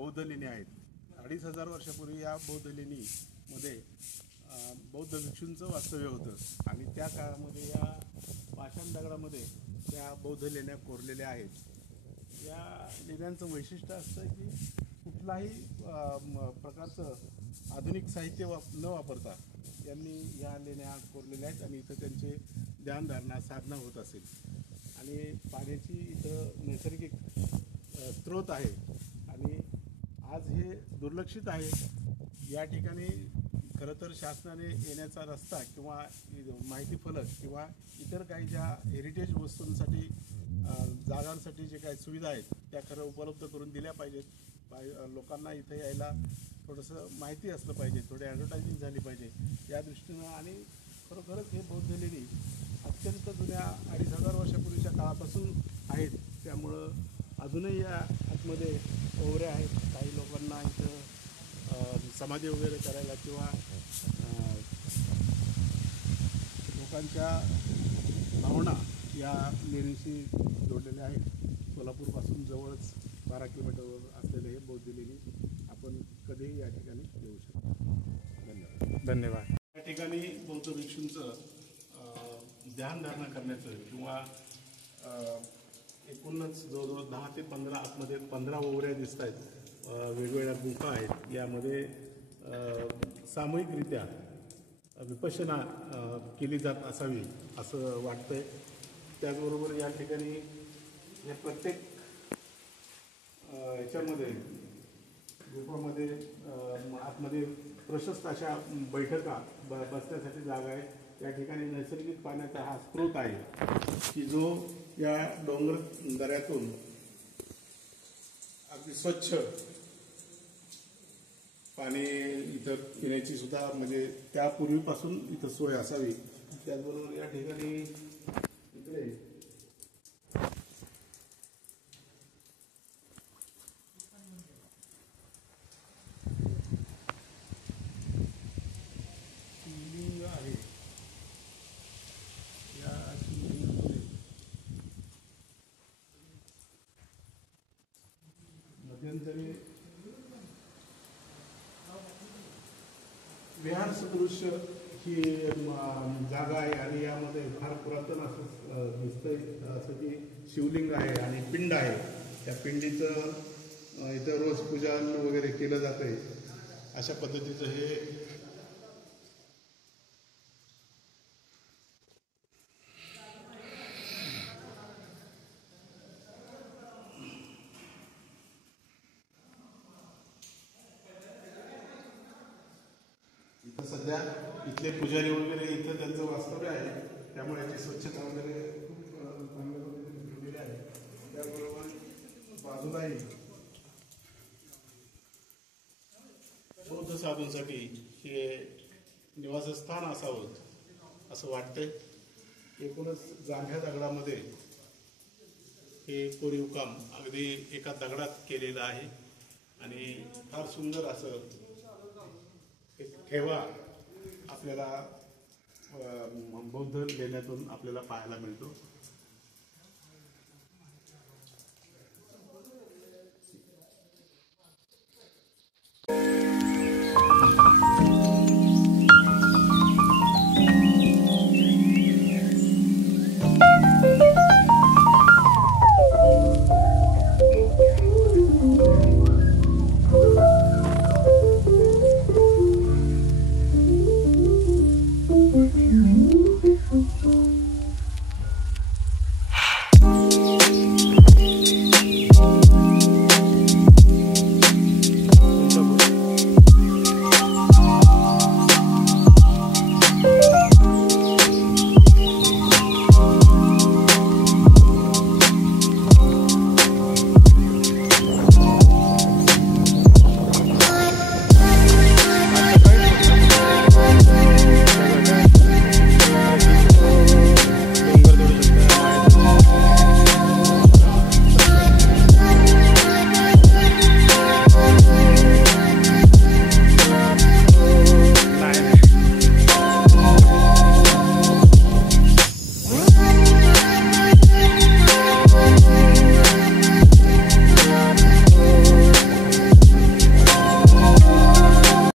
बौद्ध लेणी आहेत. 2500 वर्षापूर्वी या बौद्ध लेणीमध्ये बौद्ध भिक्षूंचं वास्तव्य होतं आणि त्या काळामध्ये या पाषाण दगडामध्ये त्या बौद्ध लेण्या कोरलेल्या आहेत. या लेण्यांचं वैशिष्ट्य असतं की कुठलाही प्रकारचं आधुनिक साहित्य न वापरता यांनी या लेण्या कोरलेल्या आहेत आणि इथं त्यांचे ध्यानधारणा साधना होत असेल आणि पाण्याची इथं नैसर्गिक स्रोत आहे आणि आज हे दुर्लक्षित आहे. या ठिकाणी खरं तर शासनाने येण्याचा रस्ता किंवा माहिती फलक किंवा इतर काही ज्या हेरिटेज वस्तूंसाठी जागांसाठी जे काही सुविधा आहेत त्या खरं उपलब्ध करून दिल्या पाहिजेत. लोकांना इथे यायला थोडंसं माहिती असलं पाहिजे, थोडी ॲडव्हर्टायझिंग झाली पाहिजे या दृष्टीनं. आणि खरोखरच हे बौद्ध लेणी अत्यंत जुन्या 2500 वर्षापूर्वीच्या काळापासून आहेत. त्यामुळं अजूनही या आतमध्ये ओवऱ्या आहेत. काही लोकांना इथं समाधी वगैरे करायला किंवा लोकांच्या भावना या लेणीशी जोडलेल्या आहेत. सोलापूरपासून जवळच 12 किलोमीटरवर असलेले हे बौद्ध लेणी आपण कधीही या ठिकाणी येऊ शकतो. धन्यवाद. या ठिकाणी बौद्ध भिक्षूंचं ध्यानधारणा करण्याचं किंवा एकूणच जवळजवळ 10 ते 15 आतमध्ये 15 ओवऱ्या दिसत आहेत. वेगवेगळ्या गुंफा आहेत. यामध्ये सामूहिकरित्या विपश्यना केली जात असावी असं वाटतंय. त्याचबरोबर या ठिकाणी या प्रत्येक याच्यामध्ये गुंफामध्ये आतमध्ये प्रशस्त अशा बैठका बसण्यासाठी जागा आहे. या ठिकाणी नैसर्गिक पाण्याचा हा स्रोत आहे की जो या डोंगर दऱ्यातून अगदी स्वच्छ पाणी इथं पिण्याची सुद्धा म्हणजे त्यापूर्वीपासून इथं सोय असावी. त्याचबरोबर या ठिकाणी इकडे शिवलिंग आहे. या शिवलिंगामध्ये मध्यंतरी विहार सदृश ही जागा आहे आणि यामध्ये फार पुरातन असं दिसतंय. असं की शिवलिंग आहे आणि पिंड आहे. त्या पिंडीचं इथं रोज पूजन वगैरे केलं जातंय. अशा पद्धतीचं हे इथं सध्या इथले पुजारी वगैरे इथं त्यांचं वास्तव्य आहे. त्यामुळे याची स्वच्छता वगैरे खूप चांगल्या पद्धतीने ठेवलेली आहे. त्याबरोबर बाजूलाही बौद्ध साधूंसाठी हे निवासस्थान असावं असं वाटतंय. एकूणच जांभ्या दगडामध्ये हे कोरीव काम अगदी एका दगडात केलेलं आहे आणि फार सुंदर असं एक ठेवा आपल्याला बौद्ध लेण्यातून आपल्याला पाहायला मिळतो.